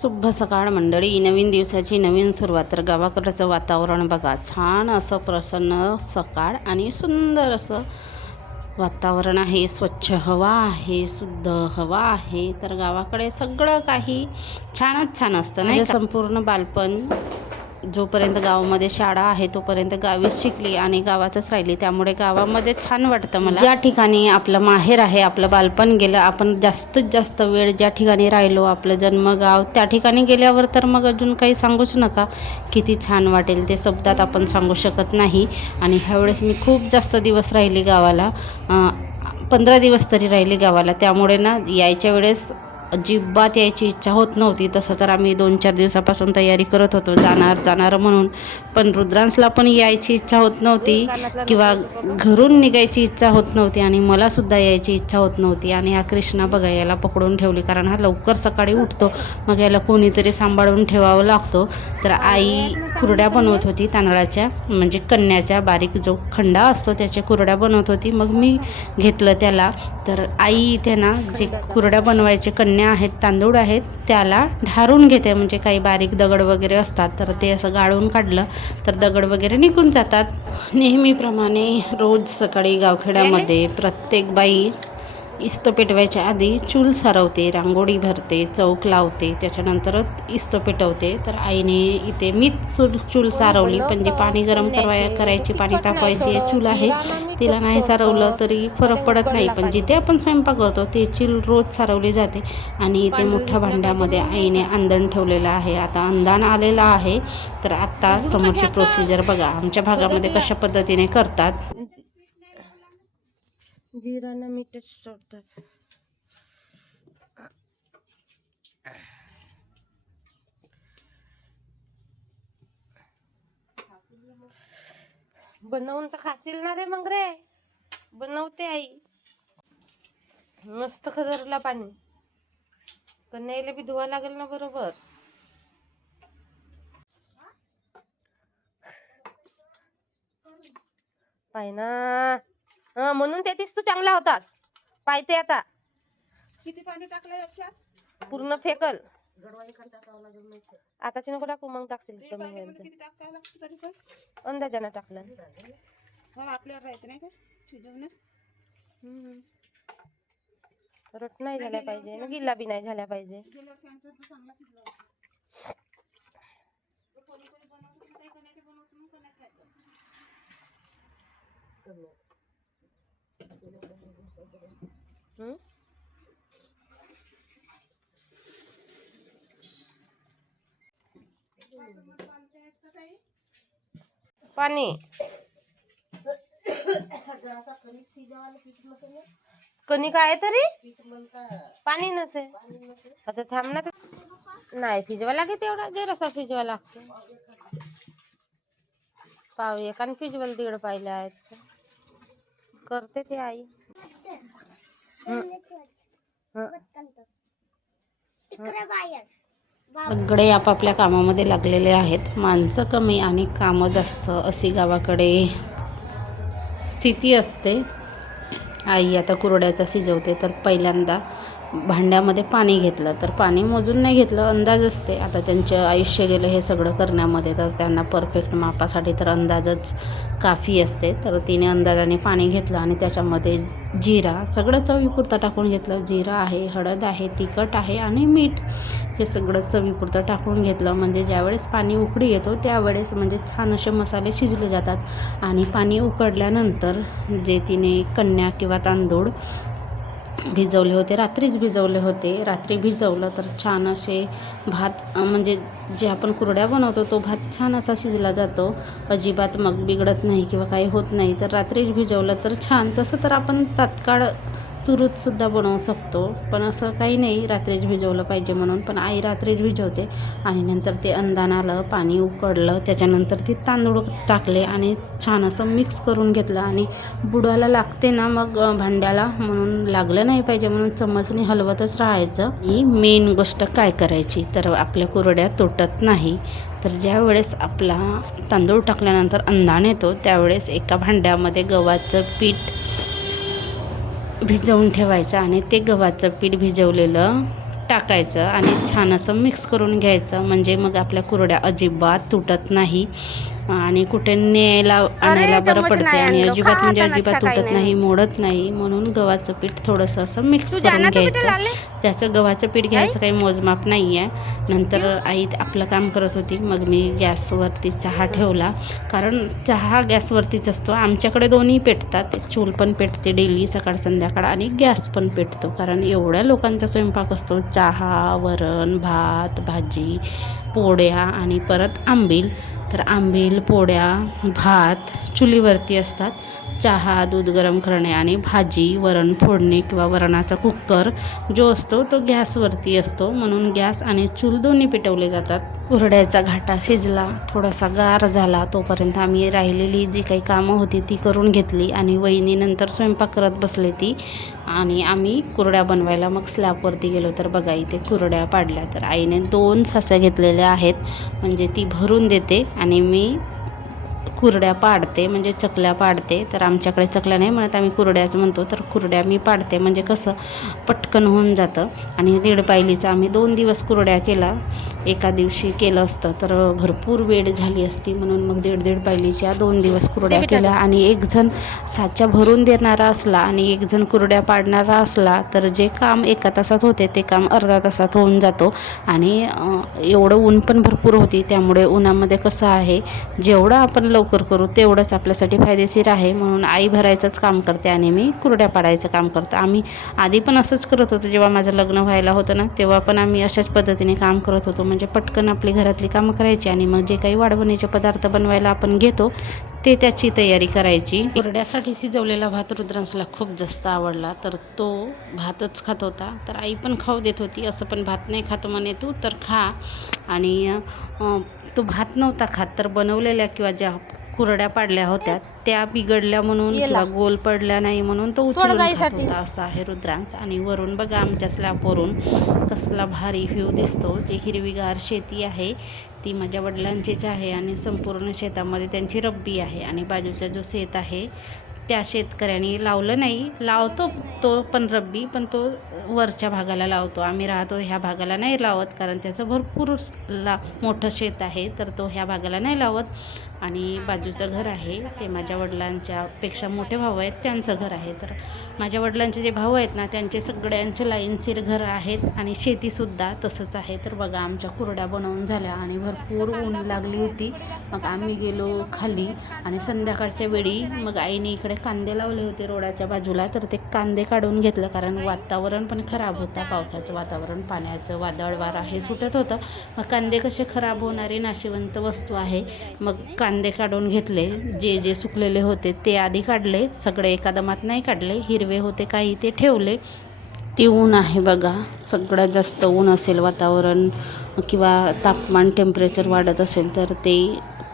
शुभ सकाळ मंडळी. नवीन दिवसाची नवीन सुरुवात. तर गावाकडचं वातावरण बघा. छान असं प्रसन्न सकाळ आणि सुंदर असं वातावरण आहे. स्वच्छ हवा आहे शुद्ध हवा आहे. तर गावाकडे सगळं काही छानच छान असतं नाही का? संपूर्ण बालपण जोपर्यंत गावामध्ये शाळा आहे तोपर्यंत गावीच शिकली आणि गावातच राहिली. त्यामुळे गावामध्ये छान वाटतं मला. ज्या ठिकाणी आपलं माहेर आहे आपलं बालपण गेलं आपण जास्तीत जास्त वेळ ज्या ठिकाणी राहिलो आपलं जन्मगाव त्या ठिकाणी गेल्यावर तर मग अजून काही सांगूच नका. किती छान वाटेल ते शब्दात आपण सांगू शकत नाही. आणि ह्यावेळेस मी खूप जास्त दिवस राहिली गावाला. पंधरा दिवस तरी राहिली गावाला. त्यामुळे ना यायच्या वेळेस अजिबात यायची इच्छा होत नव्हती. तसं तर आम्ही दोन चार दिवसापासून तयारी करत होतो. जाणार जाणार म्हणून. पण रुद्रांसला पण यायची इच्छा होत नव्हती किंवा घरून निघायची इच्छा होत नव्हती आणि मलासुद्धा यायची इच्छा होत नव्हती. आणि हा कृष्णा बघा याला पकडून ठेवली. कारण हा लवकर सकाळी उठतो. मग याला कोणीतरी सांभाळून ठेवावं लागतो. तर आई कुरड्या बनवत होती तांदळाच्या म्हणजे कन्याच्या बारीक जो खंडा असतो त्याच्या कुरड्या बनवत होती. मग मी घेतलं त्याला. तर आई इथे ना जे कुरड्या बनवायचे कन्या आहेत तांदूळ आहेत त्याला ढारून घेते. म्हणजे काही बारीक दगड वगैरे असतात तर ते असं गाळून काढलं तर दगड वगैरे निघून जातात. नेहमीप्रमाणे रोज सकाळी गावखेड्यामध्ये प्रत्येक बाई इस्त पेटवायच्या आधी चूल सारवते रांगोळी भरते चौक लावते त्याच्यानंतर इस्त पेटवते तर आईने इथे मीच चूल चूल सारवली. पण जी पाणी गरम करवाय करायची पाणी तापवायची हे चूल आहे. तिला नाही सारवलं तरी फरक पडत नाही. पण जिथे आपण स्वयंपाक करतो ते चूल रोज सारवली जाते. आणि इथे मोठ्या भांड्यामध्ये आईने अंधण ठेवलेलं आहे. आता अंधाण आलेलं आहे. तर आत्ता समोरची प्रोसिजर बघा. आमच्या भागामध्ये कशा पद्धतीने करतात. जिराना मीठच सोडतात बनवून तर खाशील ना रे मग रे बनवते आई मस्त खदरला पाणी कन्याईला बी धुवा लागेल ना बरोबर पाय ना हं, म्हणून तेथीच तू चांगला होतास. पाहते आता. किती पाणी टाकलं याच्यात? पूर्ण फेकल. आताची नको टाकू मग टाकशील कमी पाणी होईल किती टाकायला लागतं तरी पण? तर. अंदाजानं टाकलं. हा आपल्यावर राहते नाही का? शिजवण्यात हम्म. रट नाही झाल्या पाहिजे ना गिल्ला बी नाही झाल्या पाहिजे. गेल्या वर्षी आमच्या इथं चांगला शिजला होता. तो कोणी कोणी बनवतो पण काही कोणाचे बनवतो मग कोणाचे खायचं. हम्म? पाणी. कणी काय तरी? पाणी नसे. आता थांब ना. नाही फिजवा लागे तेवढा. जरासा फिजवा लागतो. पाव कारण फिजवायला दीड पाहिल्या आहेत. करते ते आई हं. हं. सगळे आपापल्या कामामध्ये लागलेले आहेत माणसं कमी आणि कामं जास्त अशी गावाकडे स्थिती असते आई आता कुरड्याचा शिजवते तर पहिल्यांदा भांड्यामध्ये पाणी घेतलं तर पाणी मोजून नाही घेतलं अंदाज असते. आता त्यांचं आयुष्य गेलं हे सगळं करण्यामध्ये तर त्यांना परफेक्ट मापासाठी तर अंदाजच काफी असते. तर तिने अंदाजाने पाणी घेतलं आणि त्याच्यामध्ये जिरा सगळं चवीपुरतं टाकून घेतलं. जिरा आहे हळद आहे तिखट आहे आणि मीठ. हे सगळं चवीपुरतं टाकून घेतलं. म्हणजे ज्यावेळेस पाणी उकडी येतो त्यावेळेस म्हणजे छान असे मसाले शिजले जातात. आणि पाणी उकडल्यानंतर जे तिने कन्या किंवा तांदूळ भिजवले होते रात्रीच भिजवले होते. रात्री भिजवलं तर छान असे भात म्हणजे जे आपण कुरड्या बनवतो तो भात छान असा शिजला जातो. अजिबात मग बिघडत नाही किंवा काही होत नाही. तर रात्रीच भिजवलं तर छान. तसं तर आपण तात्काळ तुरूतसुद्धा बनवू शकतो. पण असं काही नाही रात्रीच भिजवलं पाहिजे म्हणून. पण आई रात्रीच भिजवते आणि नंतर ते अंदान आलं पाणी उकडलं त्याच्यानंतर ते तांदूळ टाकले आणि छान असं मिक्स करून घेतलं. आणि बुडाला लागते ना मग भांड्याला म्हणून लागलं नाही पाहिजे म्हणून चमचने हलवतच राहायचं. ही मेन गोष्ट काय करायची? तर आपल्या कुरड्या तुटत नाही. तर ज्या वेळेस आपला तांदूळ टाकल्यानंतर अंधाण येतो त्यावेळेस एका भांड्यामध्ये गव्हाचं पीठ भिजवून ठेवायचं आणि ते गव्हाचं पीठ भिजवलेलं टाकायचं आणि छान असं मिक्स करून घ्यायचं. म्हणजे मग आपल्या कुरड्या अजिबात तुटत नाही. आणि कुठे न्यायला आणायला बरं पडते आणि. अजिबात म्हणजे अजिबात तुटत नाही? मोडत नाही. म्हणून गव्हाचं पीठ थोडंसं असं मिक्स करून घ्यायचं. त्याचं गव्हाचं पीठ घ्यायचं काही मोजमाप नाही आहे नंतर आई आपलं काम करत होती. मग मी गॅसवरती चहा ठेवला. कारण चहा गॅसवरतीच असतो. आमच्याकडे दोन्ही पेटतात. चूल पण पेटते डेली सकाळ संध्याकाळ आणि गॅस पण पेटतो. कारण एवढ्या लोकांचा स्वयंपाक असतो. चहा वरण भात भाजी पोळ्या आणि परत आंबील. तर आंबील पोळ्या भात चुलीवरती असतात. चहा दूध गरम करणे आणि भाजी वरण फोडणे किंवा वरणाचा कुकर जो असतो तो गॅसवरती असतो. म्हणून गॅस आणि चूल दोन्ही पेटवले जातात. कुरड्याचा घाटा शिजला थोडासा गार झाला तोपर्यंत आम्ही राहिलेली जी काही कामं होती ती करून घेतली आणि वहिनीनंतर स्वयंपाक करत बसले ती. आणि आम्ही कुरड्या बनवायला मग स्लॅबवरती गेलो. तर बघा इथे कुरड्या पाडल्या. तर आईने दोन सास्या घेतलेल्या आहेत. म्हणजे ती भरून देते आणि मी कुरड्या पाडते म्हणजे चकल्या पाडते. तर आमच्याकडे चकल्या नाही म्हणत आम्ही कुरड्याच म्हणतो. तर कुरड्या मी पाडते. म्हणजे कसं पटकन होऊन जातं. आणि दीड पायलीचा आम्ही दोन दिवस कुरड्या केला. एका दिवशी केलं असतं तर भरपूर वेळ झाली असती. म्हणून मग दीड दीड पायलीच्या दोन दिवस कुरड्या केल्या. आणि एक जण साच्या भरून देणारा असला आणि एक जण कुरड्या पाडणारा असला तर जे काम एका तासात होते ते काम अर्धा तासात होऊन जातो. आणि एवढं ऊन पण भरपूर होती. त्यामुळे उन्हामध्ये कसं आहे जेवढं आपण लवकर करू तेवढंच आपल्यासाठी फायदेशीर आहे. म्हणून आई भरायचंच काम करते आणि मी कुरड्या पाडायचं काम करतो. आम्ही आधी पण असंच करत होतो जेव्हा माझं लग्न व्हायला होतं ना तेव्हा पण आम्ही अशाच पद्धतीने काम करत होतो. म्हणजे पटकन आपली घरातली कामं करायची आणि मग जे काही वाढवणीचे पदार्थ बनवायला आपण घेतो ते त्याची तयारी करायची. कुरड्यासाठी शिजवलेला भात रुद्रांसला खूप जास्त आवडला. तर तो भातच खात होता. तर आई पण खाऊ देत होती. असं पण भात नाही खात म्हणे तू तर खा. आणि तो भात नव्हता खात तर बनवलेल्या किंवा ज्या कुरड्या पाडल्या होत्या. त्या बिघडल्या म्हणून किंवा गोल पडल्या नाही म्हणून तो उचलून. होता. असा आहे रुद्रांश. आणि वरून बघा आमच्या स्लॅबवरून कसला भारी व्ह्यू दिसतो. जे हिरवीगार शेती आहे ती माझ्या वडिलांचीच आहे आणि संपूर्ण शेतामध्ये त्यांची रब्बी आहे. आणि बाजूचा जो शेत आहे त्या शेतकऱ्यांनी लावलं नाही. लावतो तो पण रब्बी पण तो वरच्या भागाला लावतो. आम्ही राहतो ह्या भागाला नाही लावत कारण त्याचं भरपूर ला मोठं शेत आहे तर तो ह्या भागाला नाही लावत. आणि बाजूचं घर आहे ते माझ्या वडिलांच्या पेक्षा मोठे भाऊ आहेत त्यांचं घर आहे. तर माझ्या वडिलांचे जे भाऊ आहेत ना त्यांचे सगळ्यांचे लाईनशीर घर आहेत आणि शेतीसुद्धा तसंच आहे. तर बघा आमच्या कुरड्या बनवून झाल्या आणि भरपूर ऊन लागली होती. मग आम्ही गेलो खाली आणि संध्याकाळच्या वेळी मग आईने इकडे कांदे लावले होते रोडाच्या बाजूला. तर ते कांदे काढून घेतलं कारण वातावरण पण खराब होतं. पावसाचं वातावरण पाण्याचं वादळ वारा हे सुटत होतं. मग कांदे कसे खराब होणारे नाशिवंत वस्तू आहे. मग का कांदे काढून घेतले. जे जे सुकलेले होते ते आधी काढले. सगळे एका दमात नाही काढले. हिरवे होते काही ते ठेवले. ती ऊन आहे बघा. सगळ्यात जास्त ऊन असेल वातावरण किंवा तापमान टेम्परेचर वाढत असेल तर ते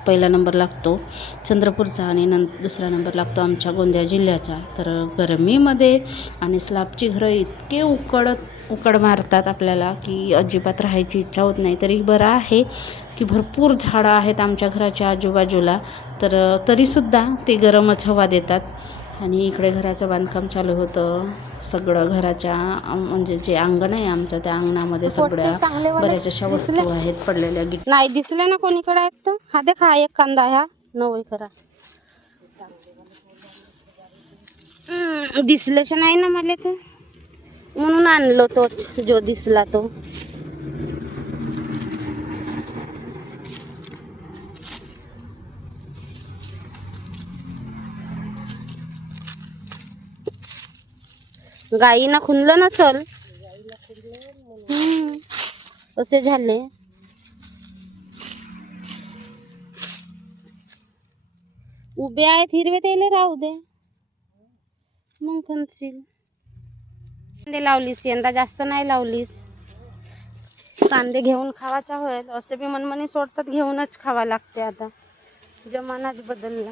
पहिला नंबर लागतो. चंद्रपूरचा आणि नं दुसरा नंबर लागतो आमच्या गोंदिया जिल्ह्याचा. तर गरमीमध्ये आणि स्लॅबची घरं इतके उकडत उकड मारतात आपल्याला की अजिबात राहायची इच्छा होत नाही. तरी बरं आहे. की भरपूर झाडं आहेत आमच्या घराच्या आजूबाजूला. तर तरीसुद्धा ते गरमच हवा देतात. आणि इकडे घराचं बांधकाम चालू होतं. सगळं घराच्या म्हणजे जे अंगण आहे आमचं त्या अंगणामध्ये सगळ्या बऱ्याच अशा वस्तू आहेत पडलेल्या गिट नाही दिसले ना कोणीकडे आहेत तर? हा देखा हा एक कांदा ह्या नवय करा. दिसलेच नाही ना मला ते. म्हणून आणलो तोच जो दिसला तो. गाईना खुनलं नसल? असे झाले? उभे आहेत हिरवे त्याला राहू दे. मग खणशील. कांदे लावलीस यंदा जास्त नाही लावलीस. कांदे घेऊन खावाचा होईल. असे बी मनमनी सोडतात घेऊनच खावा लागते आता. जमानाच बदलला.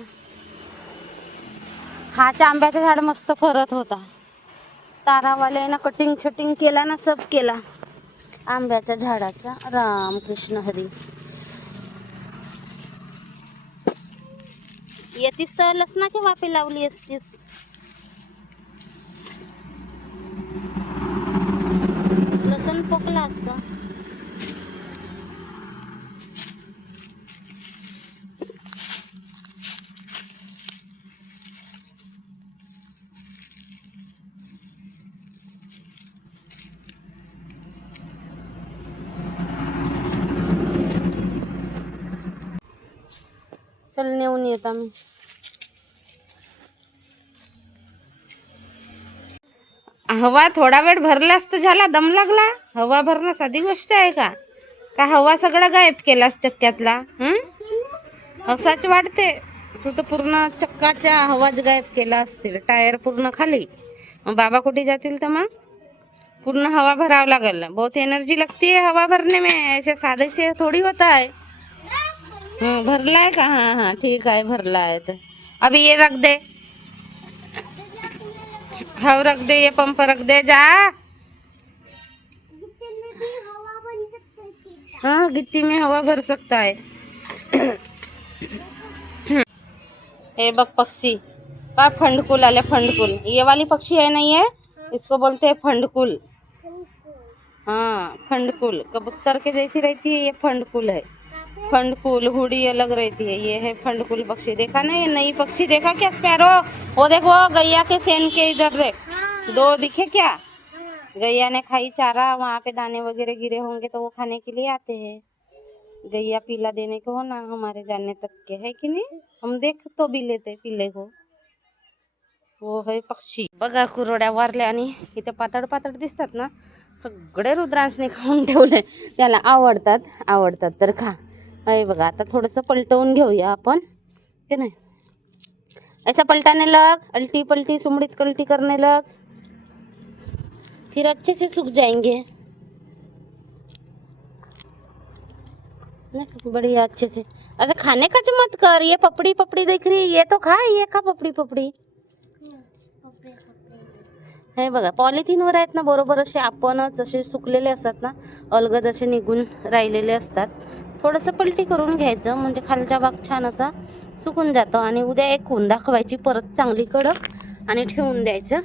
हाच आंब्याचं झाड मस्त करत होता. तारावाल्यानं कटिंग छटिंग केला ना सब केला. आंब्याच्या झाडाचा राम कृष्ण हरी. येतीस तर लसणाची वाफे लावली असतीस. लसण पोकला असतं. चल नेऊन येत आम्ही. हवा थोडा वेळ भरलास तर झाला दम लागला. हवा भरणं साधी गोष्ट आहे का? का हवा सगळा गायब केलास चक्क्यातला? हं? असाच वाटते तू. तर पूर्ण चक्काच्या हवाच गायब केला असतील टायर पूर्ण खाली. मग बाबा कुठे जातील तर मग? पूर्ण हवा भरावं लागेल. बहुत एनर्जी लगती है हवा भरने में. ऐसे साधेसे थोड़ी होता है हं, भरला है का? हाँ हाँ ठीक है भरला है तो। अभी ये रख दे। हाँ रख दे ये पंप रख दे जा। हाँ गिट्टी में हवा भर सकता है। हे बघ पक्षी पा फंडकुल आले फंडकुल। ये वाली पक्षी है नहीं है? इसको बोलते हैं फंडकुल। हाँ फंडकुल। कबूतर के जैसी रहती है ये फंडकुल है। फंडकुल, हुडी अलग रहती है, ये है फंडकुल पक्षी। देखा ना ये नई पक्षी, देखा क्या स्पैरो? वो देखो, गैया के सेन के इधर देख। दो दिखे क्या? गैया ने खाई चारा, वहाँ पे दाने वगैरह गिरे होंगे तो वो खाने के लिए आते हैं। गैया पीला देने को हो ना हमारे जाने तक के है कि नहीं? हम देख तो भी लेते पीले को। वो है पक्षी। बघा कुरोड्या आणि इथे पातळ पातळ दिसतात ना, सगळे रुद्रांसने खाऊन ठेवले. त्याला आवडतात आवडतात तर खा. हे बघा आता थोडंसं पलटवून घेऊया आपण की नाही? ऐसा पलटाने लग अल्टी पलटी सुमड़ित कल्टी करने लग. फिर अच्छे से सूख जाएंगे. बढ़िया अच्छे से. अच्छा खाने का जो मत कर ये पपड़ी पपड़ी देख रही ये तो खा ये खा पपड़ी पपड़ी. हे बघा पॉलिथिनवर आहेत ना बरोबर असे आपणच असे सुकलेले असतात ना अलगद असे निघून राहिलेले असतात. थोडंसं पलटी करून घ्यायचं म्हणजे खालचा भाग छान असा सुकून जातो आणि उद्या एक होऊन दाखवायची परत चांगली कडक आणि ठेवून द्यायचं.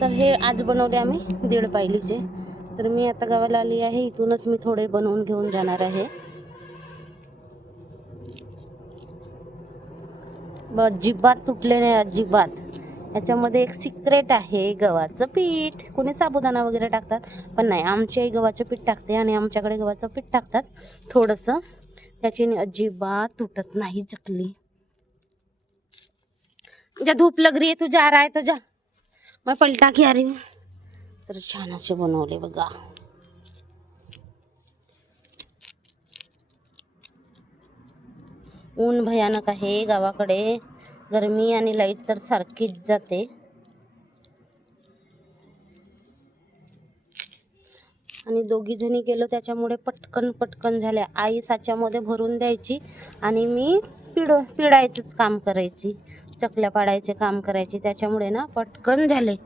तर हे आज बनवले आम्ही दीड पायलीचे. तर मी आता गावाला आली आहे इथूनच मी थोडे बनवून घेऊन जाणार आहे. अजिबात तुटले नाही अजिबात. याच्यामध्ये एक सिक्रेट आहे गव्हाचं पीठ. कोणी साबुदाणा वगैरे टाकतात? पण नाही आमची आई गव्हाचं पीठ टाकते आणि आमच्याकडे गव्हाचं पीठ टाकतात. थोडंसं. त्याची अजिबात तुटत नाही चकली. ज्या धूप लग रही है तू जा रहा है तो जा मैं पलटा की आ रही हूँ तर छान असे बनवले बघा. ऊन भयानक आहे गावाकडे गरमी आणि लाइट तर सारखीच जाते. आणि दोघी जणी गेलो त्याच्यामुळे पटकन पटकन झाल्या. आई साच्यामध्ये भरून द्यायची आणि मी पिड पिडायचंच काम करायची. चकल्या पाडायचे काम करायची. त्याच्यामुळे ना पटकन झाले.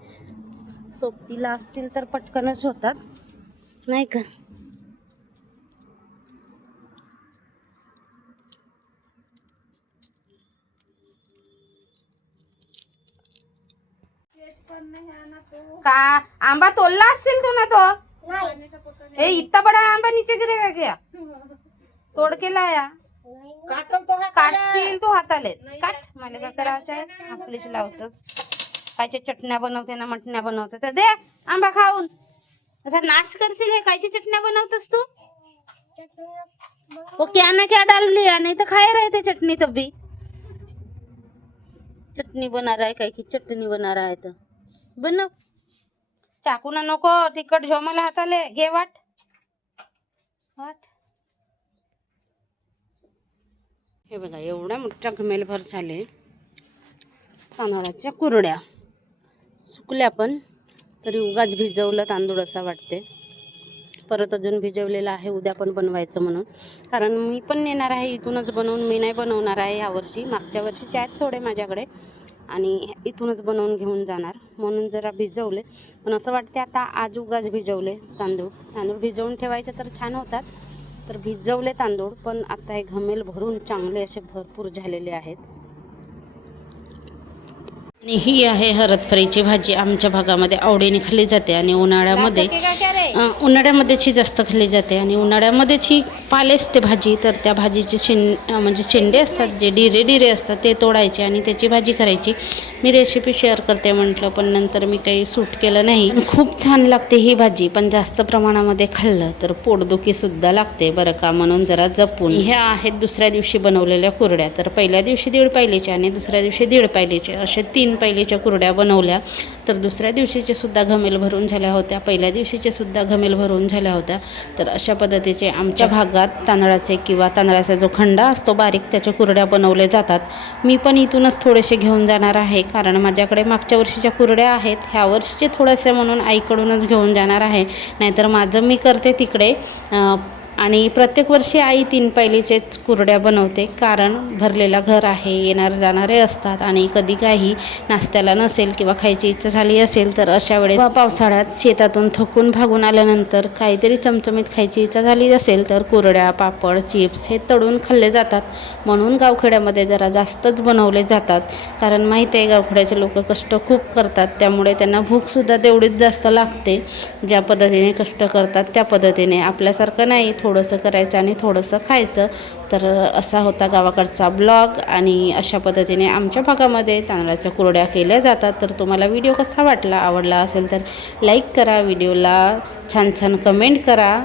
सोबतीला असतील तर पटकनच होतात. नाही का? का? आंबा तोडला असतील तू ना तो? ए इतना बड़ा आंबा नीचे गिरेगा क्या तोड के लाया काटशील तू हाताले. काट. मला काय करायचं आहे आपलीच लावतस. कायच्या चटण्या बनवते ना मटण्या बनवते तर दे आंबा खाऊन. असा नाश करशील हे कायची चटण्या बनवतस तू? वो क्या ना क्या डाल लिया नहीं तो खाए रहे थे चटनी तब. भी चटणी बना रहा है काय की चटणी बना रहा है तर बनव चाकूना नको तिखट झो मला हाताले. घे वाट. वाट. हे बघा एवढ्या मोठ्या घमेलभर झाले. तांदळाच्या कुरड्या. सुकल्या पण तरी उगाच भिजवलं तांदूळ असा वाटते. परत अजून भिजवलेलं आहे उद्या पण बनवायचं म्हणून. कारण मी पण नेणार आहे इथूनच बनवून मी नाही बनवणार आहे यावर्षी मागच्या वर्षीचे आहेत थोडे माझ्याकडे. आणि इथूनच बनवून घेऊन जाणार. म्हणून जरा भिजवले. पण असं वाटते आता आज उगाच भिजवले तांदूळ. तांदूळ भिजवून ठेवायचे तर छान होतात. तर भिजवले तांदूळ पण आता हे घमेल भरून चांगले असे भरपूर झालेले आहेत. आणि ही आहे हरदफरीची भाजी. आमच्या भागामध्ये आवडीने खाल्ली जाते आणि उन्हाळ्यामध्ये उन्हाळ्यामध्येच ही जास्त खाल्ली जाते आणि उन्हाळ्यामध्येच ही पाले असते भाजी तर त्या भाजीचे शें म्हणजे शेंडे असतात जे डिरे डिरे असतात ते तोडायचे आणि त्याची भाजी करायची. मी रेसिपी शेअर करते म्हटलं पण नंतर मी काही सूट केलं नाही. खूप छान लागते ही भाजी पण जास्त प्रमाणामध्ये खाल्लं तर पोटदुखीसुद्धा लागते बरं का म्हणून जरा जपून. ह्या आहेत दुसऱ्या दिवशी बनवलेल्या कुरड्या तर पहिल्या दिवशी दीड पायलीच्या आणि दुसऱ्या दिवशी दीड पायलीचे असे तीन पायलीच्या कुरड्या बनवल्या. तर दुसऱ्या दिवशीचे सुद्धा घमेल भरून झाल्या होत्या. पहिल्या दिवशीचे सुद्धा घमेल भरून झाल्या होत्या. तर अशा पद्धतीचे आमच्या भागात तांदळाचे किंवा तांदळाचा जो खंडा असतो बारीक त्याच्या कुरड्या बनवल्या जातात. मी पण इथूनच थोडेसे घेऊन जाणार आहे कारण माझ्याकडे मागच्या वर्षीच्या कुरड्या आहेत. ह्या वर्षीचे थोडेसे म्हणून आईकडूनच घेऊन जाणार आहे. नाहीतर माझं मी करते तिकडे आणि प्रत्येक वर्षी आई तीन पैलीचेच कुरड्या बनवते कारण भरलेला घर आहे येणार जाणारे असतात आणि कधी काही नाश्त्याला नसेल किंवा खायची इच्छा झाली असेल तर अशा वेळेस पावसाळ्यात शेतातून थकून भागून आल्यानंतर काहीतरी चमचमीत खायची इच्छा झाली असेल तर कुरड्या पापड चिप्स हे तळून खाल्ले जातात. म्हणून गावखेड्यामध्ये जरा जास्तच बनवले जातात कारण माहीत आहे गावखेड्याचे लोक कष्ट खूप करतात त्यामुळे त्यांना भूकसुद्धा तेवढीच जास्त लागते. ज्या पद्धतीने कष्ट करतात त्या पद्धतीने. आपल्यासारखं नाही थोडं थोडंसं करायचं आणि थोडंसं खायचं. तर असा होता गावाकडचा ब्लॉग आणि अशा पद्धतीने आमच्या भागामध्ये तांदळाच्या कुरड्या केल्या जातात. तर तुम्हाला व्हिडिओ कसा वाटला आवडला असेल तर लाईक करा व्हिडिओला छान छान कमेंट करा.